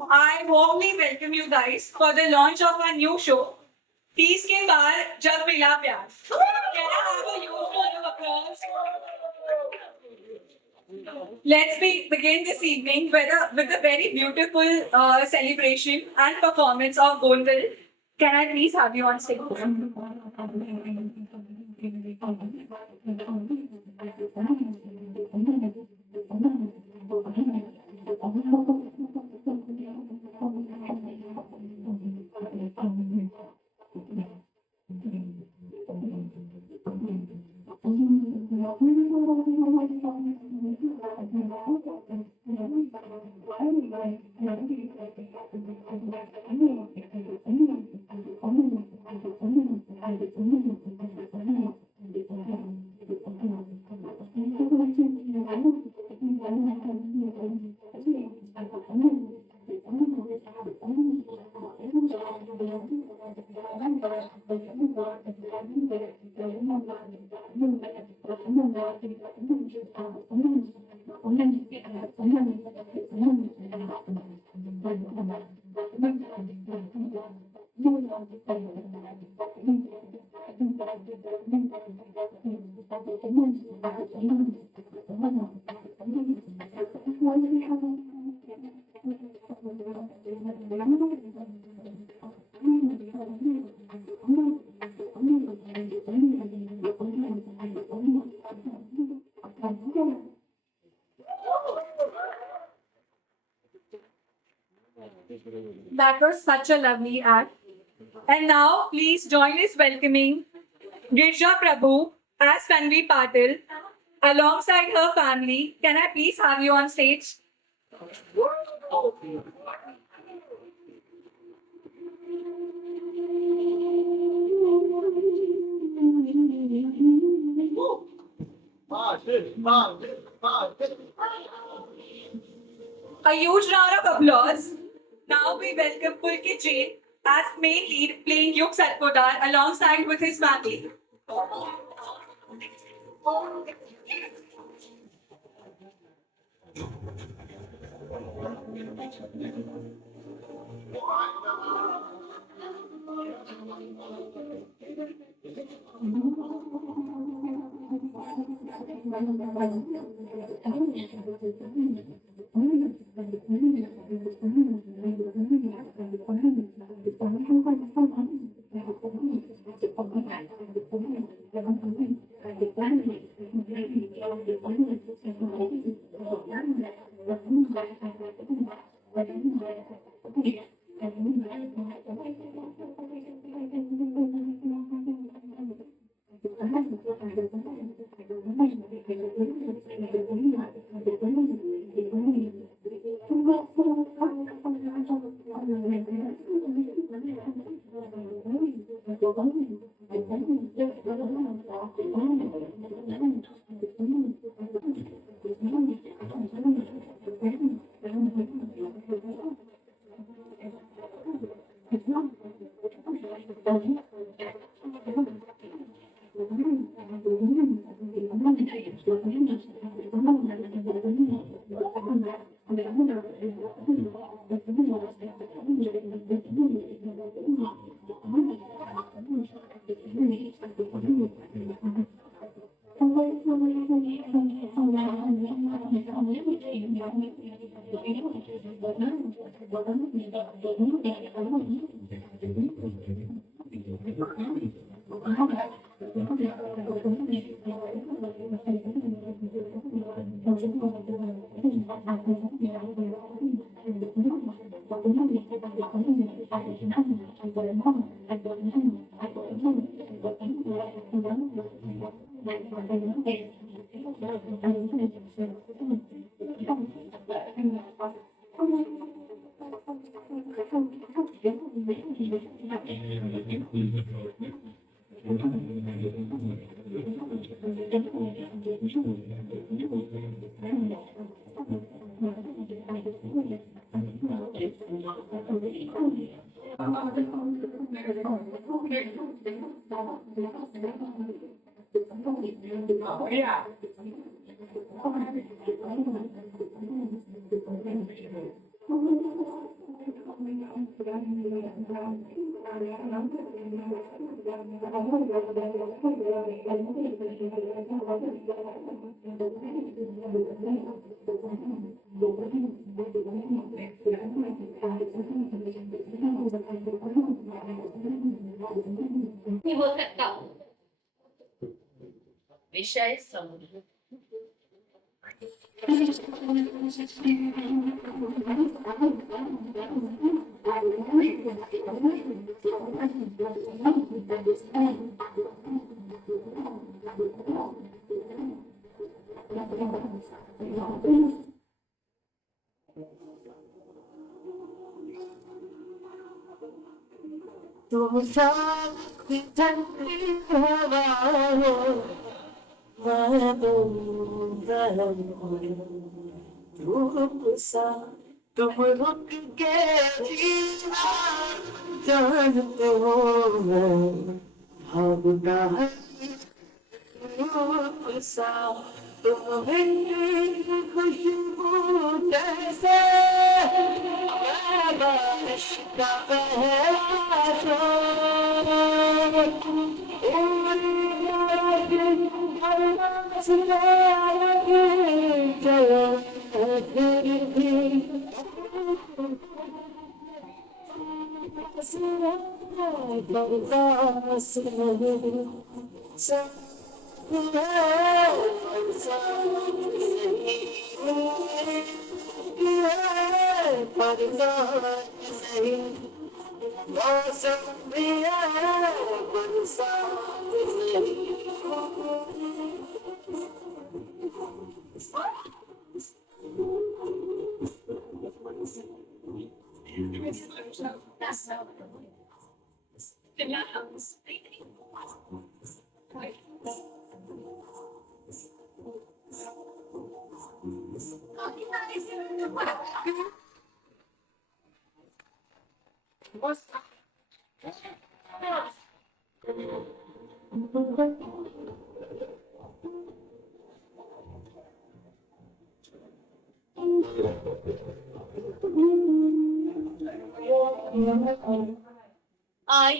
I warmly welcome you guys for the launch of our new show, Peace के पार जब मिला प्यार. Can I have a huge round of applause? Begin this evening with a very beautiful celebration and performance of Gondal. Can I please have you on stage? That was such a lovely act. And now, please join us welcoming Girja Prabhu as Tanvi Patil alongside her family. Can I please have you on stage? A huge round of applause. Now we welcome Pulkit Jain as main lead playing Yuk Satpodar alongside with his family. नहीं बोल सकता विषय समुद्र तूफान की ठंडी हवा हो मैं धूप सा तुम रुक के जीना जानते हो मैं भागता है धूप सा तुम्हें खुशबू जैसे मैं बारिश का पहला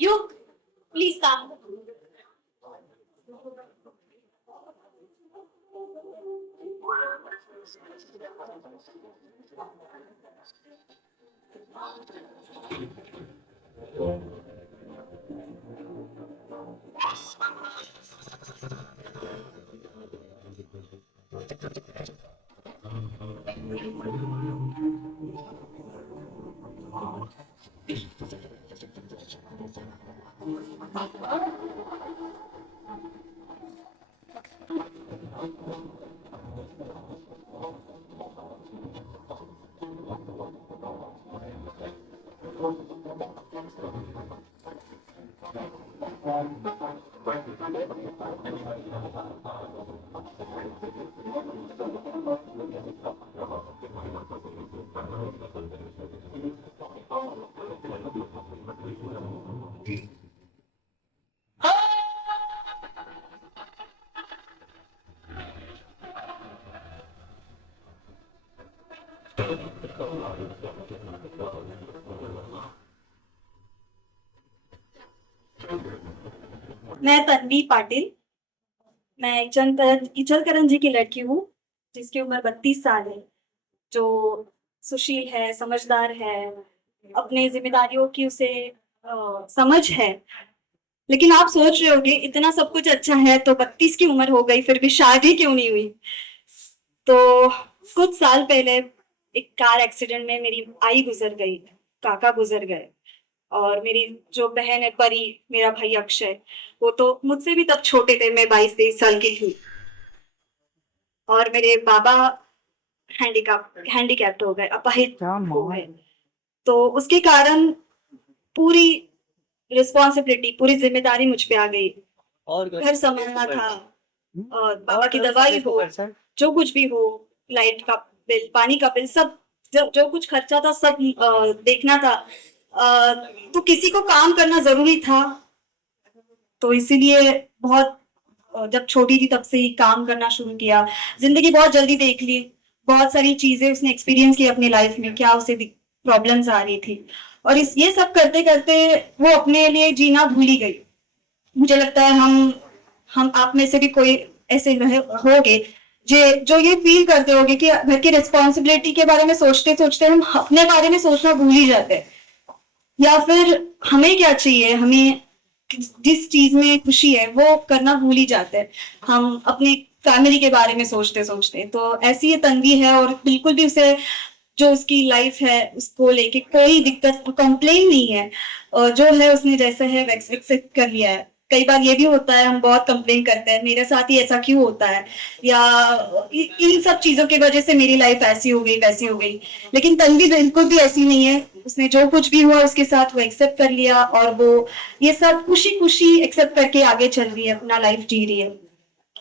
युग प्लीज काम मैं तन्वी पाटिल। मैं इचलकरंजी की लड़की हूँ जिसकी उम्र 32 साल है, जो सुशील है, समझदार है, अपने जिम्मेदारियों की उसे समझ है। लेकिन आप सोच रहे होगे इतना सब कुछ अच्छा है तो 32 की उम्र हो गई फिर भी शादी क्यों नहीं हुई। तो कुछ साल पहले एक कार एक्सीडेंट में मेरी आई गुजर गई, काका गुजर गए, और मेरी जो बहन है परी, मेरा भाई अक्षय, वो तो मुझसे भी तब छोटे थे, मैं 22-23 साल की थी। और मेरे बाबा हैंडीकैप्ट हो गए, अपाहिज हो गए। तो उसके कारण पूरी रिस्पॉन्सिबिलिटी, पूरी जिम्मेदारी मुझ पे आ गई। और घर संभालना था, और बाबा की दवाई हो, जो कुछ भी हो, लाइट का बिल, पानी का बिल, सब जो कुछ खर्चा था सब देखना था। तो किसी को काम करना जरूरी था, तो इसीलिए बहुत जब छोटी थी तब से ही काम करना शुरू किया। जिंदगी बहुत जल्दी देख ली, बहुत सारी चीजें उसने एक्सपीरियंस की अपनी लाइफ में, क्या उसे प्रॉब्लम्स आ रही थी, और इस ये सब करते करते वो अपने लिए जीना भूल ही गई। मुझे लगता है हम आप में से भी कोई ऐसे होगे जो ये फील करते होगे कि घर की रिस्पॉन्सिबिलिटी के बारे में सोचते सोचते हम अपने बारे में सोचना भूल ही जाते हैं, या फिर हमें क्या चाहिए, हमें जिस चीज में खुशी है वो करना भूल ही जाते हैं हम अपनी फैमिली के बारे में सोचते सोचते। तो ऐसी ये तन्वी है, और बिल्कुल भी उसे जो उसकी लाइफ है उसको लेके कोई दिक्कत कंप्लेन नहीं है, और जो है उसने जैसा है एक्सेप्ट कर लिया है। कई बार ये भी होता है, हम बहुत कंप्लेन करते हैं मेरे साथ ही ऐसा क्यों होता है, या इन सब चीजों की वजह से मेरी लाइफ ऐसी हो गई वैसी हो गई, लेकिन तन्वी बिल्कुल भी ऐसी नहीं है। उसने जो कुछ भी हुआ उसके साथ वो एक्सेप्ट कर लिया, और वो ये सब खुशी खुशी एक्सेप्ट करके आगे चल रही है, अपना लाइफ जी रही है।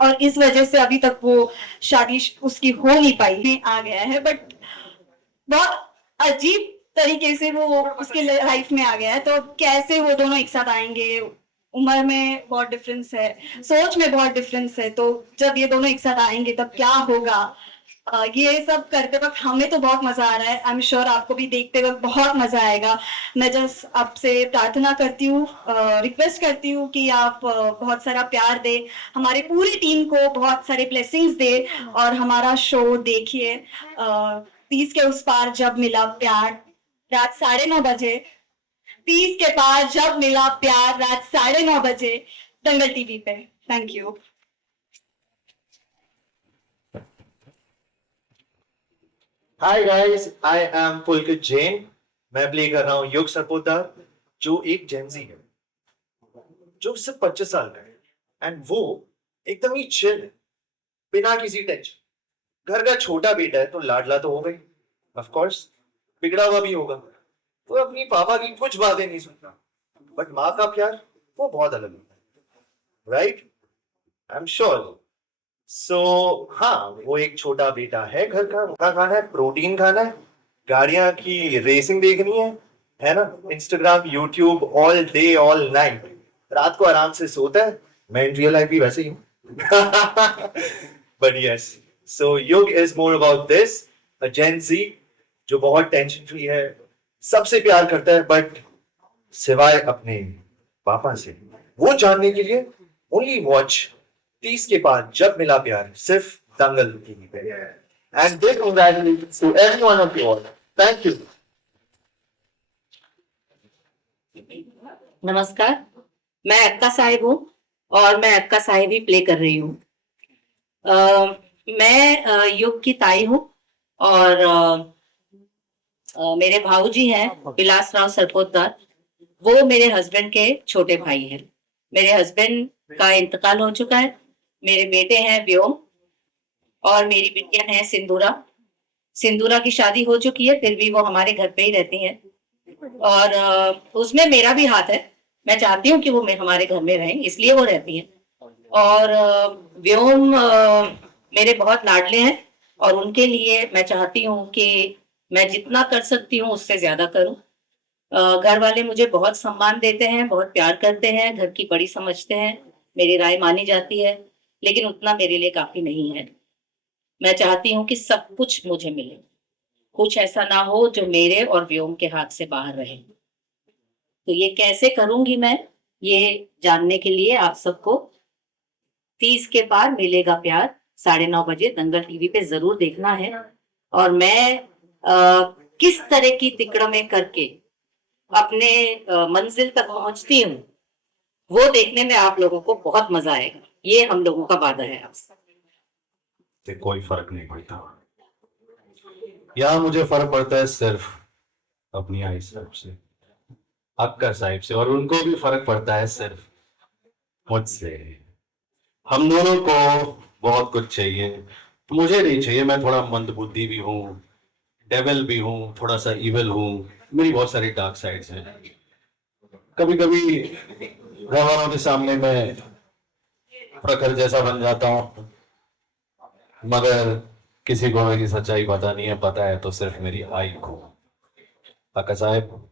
और इस वजह से अभी तक वो शादी उसकी हो नहीं पाई में आ गया है, बट बहुत अजीब तरीके से वो उसके लाइफ में आ गया है। तो कैसे वो दोनों एक साथ आएंगे, उम्र में बहुत डिफरेंस है, सोच में बहुत डिफरेंस है, तो जब ये दोनों एक साथ आएंगे तब क्या होगा। ये सब करते वक्त हमें तो बहुत मजा आ रहा है, आई एम श्योर आपको भी देखते वक्त बहुत मजा आएगा। मैं जस्ट आपसे प्रार्थना करती हूँ, रिक्वेस्ट करती हूँ कि आप बहुत सारा प्यार दे, हमारे पूरी टीम को बहुत सारे ब्लेसिंग्स दे, और हमारा शो देखिए 30 के उस पार जब मिला प्यार, रात 9:30 बजे। 30 के पार जब मिला प्यार, रात 9:30 बजे, दंगल टीवी पे। Thank you. Hi guys, I am Pulkit Jain. मैं प्ले कर रहा हूँ युग सरपोतदार, जो एक जेंजी है, जो सिर्फ 25 साल का है, एंड वो एकदम ही चिल है, बिना किसी टेंशन। घर का छोटा बेटा है तो लाडला तो हो गई, ऑफ कोर्स बिगड़ा हुआ भी होगा, तो अपनी पापा की कुछ बातें नहीं सुनता, बट माँ का प्यार वो बहुत अलग होता है, right? I am sure. So हाँ, वो एक छोटा बेटा है घर का, उनका खाना है, प्रोटीन खाना है, गाड़ियां की रेसिंग देखनी है ना, Instagram YouTube all day all night, रात को आराम से सोता है। मैं इन रियल लाइफ भी वैसे ही हूँ। बट यस, सो युग इज मोर अबाउट दिस, अ जेन ज़ी जो बहुत टेंशन फ्री है, सबसे प्यार करता है, बट सिवाय अपने पापा से। वो जानने के लिए ओनली वॉच 30 के बाद जब मिला प्यार, सिर्फ दंगल टीवी पे। And big congratulations to every one of you all. Thank you. नमस्कार, मैं अक्का साहिब हूँ और मैं अक्का साहिब ही प्ले कर रही हूँ। मैं युग की ताई हूँ, और मेरे भाऊजी हैं विलास राव सरपोतदार, वो मेरे हस्बैंड के छोटे भाई हैं। मेरे हस्बैंड का इंतकाल हो चुका है। मेरे बेटे हैं व्योम, और मेरी बिटिया है सिंदूरा। सिंदूरा की शादी हो चुकी है, फिर भी वो हमारे घर पे ही रहती हैं, और उसमें मेरा भी हाथ है। मैं चाहती हूँ कि वो हमारे घर में रहें, इसलिए वो रहती हैं। और व्योम मेरे बहुत लाडले हैं, और उनके लिए मैं चाहती हूँ कि मैं जितना कर सकती हूँ उससे ज्यादा करूँ। घर वाले मुझे बहुत सम्मान देते हैं, बहुत प्यार करते हैं, घर की बड़ी समझते हैं, मेरी राय मानी जाती है, लेकिन उतना मेरे लिए काफी नहीं है। मैं चाहती हूँ कि सब कुछ मुझे मिले, कुछ ऐसा ना हो जो मेरे और व्योम के हाथ से बाहर रहे। तो ये कैसे करूंगी मैं, ये जानने के लिए आप सबको 30 के पार मिलेगा प्यार 9:30 बजे दंगल टीवी पे जरूर देखना है। और मैं किस तरह की तिकड़में करके अपने मंजिल तक पहुंचती हूँ, वो देखने में आप लोगों को बहुत मजा आएगा। ये हम लोगों का वादा है आपसे। कोई फर्क नहीं पड़ता, यहाँ मुझे फर्क पड़ता है सिर्फ अपनी आई साहब से, अक्का साहिब से, और उनको भी फर्क पड़ता है सिर्फ मुझसे। हम दोनों को बहुत कुछ चाहिए, मुझे नहीं चाहिए। मैं थोड़ा मंदबुद्धि भी हूँ, डेविल भी हूँ, थोड़ा सा इविल हूँ, मेरी बहुत सारी डार्क साइड्स हैं। कभी कभी घर वालों के सामने मैं प्रखर जैसा बन जाता हूँ, मगर किसी को मेरी सच्चाई पता नहीं है, पता है तो सिर्फ मेरी आई को। अक्का साहब,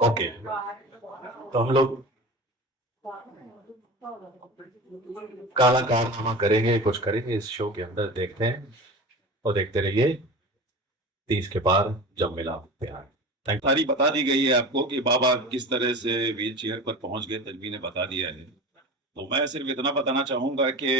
ओके, तो हम लोग काला कारनामा करेंगे, कुछ करेंगे इस शो के अंदर, देखते हैं और देखते रहिए 30 के पार जब मिला प्यार। थैंक सारी बता दी गई है आपको कि बाबा किस तरह से व्हील चेयर पर पहुंच गए, तन्वी ने बता दिया है। तो मैं सिर्फ इतना बताना चाहूंगा कि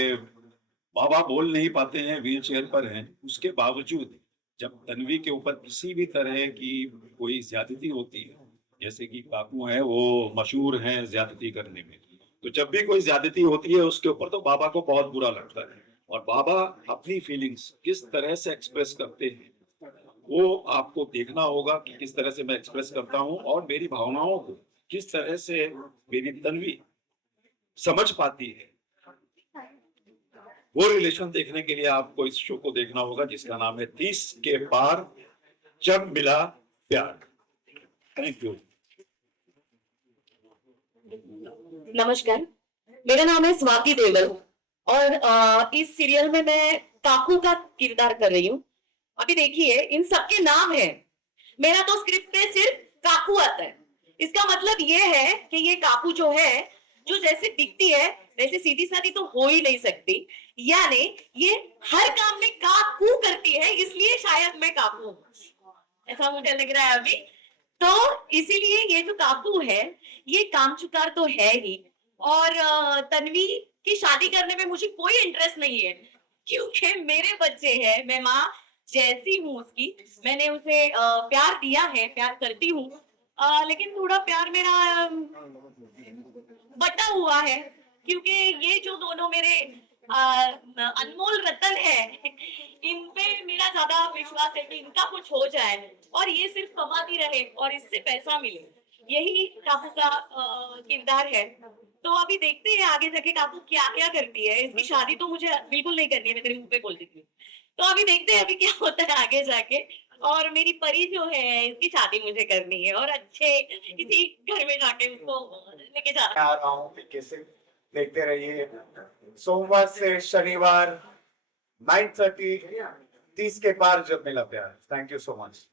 बाबा बोल नहीं पाते हैं, व्हील चेयर पर हैं, उसके बावजूद जब तन्वी के ऊपर किसी भी तरह की कोई ज्यादती होती है, जैसे कि काकू हैं वो मशहूर हैं ज्यादती करने में, तो जब भी कोई ज्यादती होती है उसके ऊपर तो बाबा को बहुत बुरा लगता है। और बाबा अपनी फीलिंग्स किस तरह से एक्सप्रेस करते हैं वो आपको देखना होगा कि किस तरह से मैं एक्सप्रेस करता हूँ और मेरी भावनाओं को किस तरह से मेरी तन्वी समझ पाती है। वो रिलेशन देखने के लिए आपको इस शो को देखना होगा जिसका नाम है 30 के पार जब मिला प्यार। Thank you. नमस्कार, मेरा नाम है स्वाति देवल और इस सीरियल में मैं काकू का किरदार कर रही हूँ। अभी देखिए इन सबके नाम है, मेरा तो स्क्रिप्ट पे सिर्फ काकू आता है। इसका मतलब ये है कि ये काकू जो है, जो जैसे दिखती है वैसे सीधी सादी तो हो ही नहीं सकती, यानी ये हर काम में काकू करती है, इसलिए शायद मैं काकू हूँ, ऐसा मुझे लग रहा है अभी। तो इसीलिए ये जो काकू है ये कामचुकार तो है ही, और तन्वी की शादी करने में मुझे कोई इंटरेस्ट नहीं है क्योंकि मेरे बच्चे हैं, मैं माँ जैसी हूँ उसकी, मैंने उसे प्यार दिया है, प्यार करती हूँ, लेकिन थोड़ा प्यार मेरा बटा हुआ है क्योंकि ये जो दोनों मेरे अनमोल रतन है, इन पे मेरा ज्यादा विश्वास है कि इनका कुछ हो जाए और ये सिर्फ कमाती रहे और इससे पैसा मिले, यही काकू का किरदार है। तो अभी देखते हैं आगे जाके काकू क्या क्या करती है। इसकी शादी तो मुझे बिल्कुल नहीं करनी है, मैं तेरे मुंह पे बोल देती हूँ। तो अभी देखते हैं अभी क्या होता है आगे जाके। और मेरी परी जो है इसकी शादी मुझे करनी है और अच्छे किसी घर में जाके उसको लेके जाना। आ रहा हूँ कैसे देखते रहिए। सोमवार से शनिवार 9:30 30 के पार जब मिला प्यार। Thank you so much.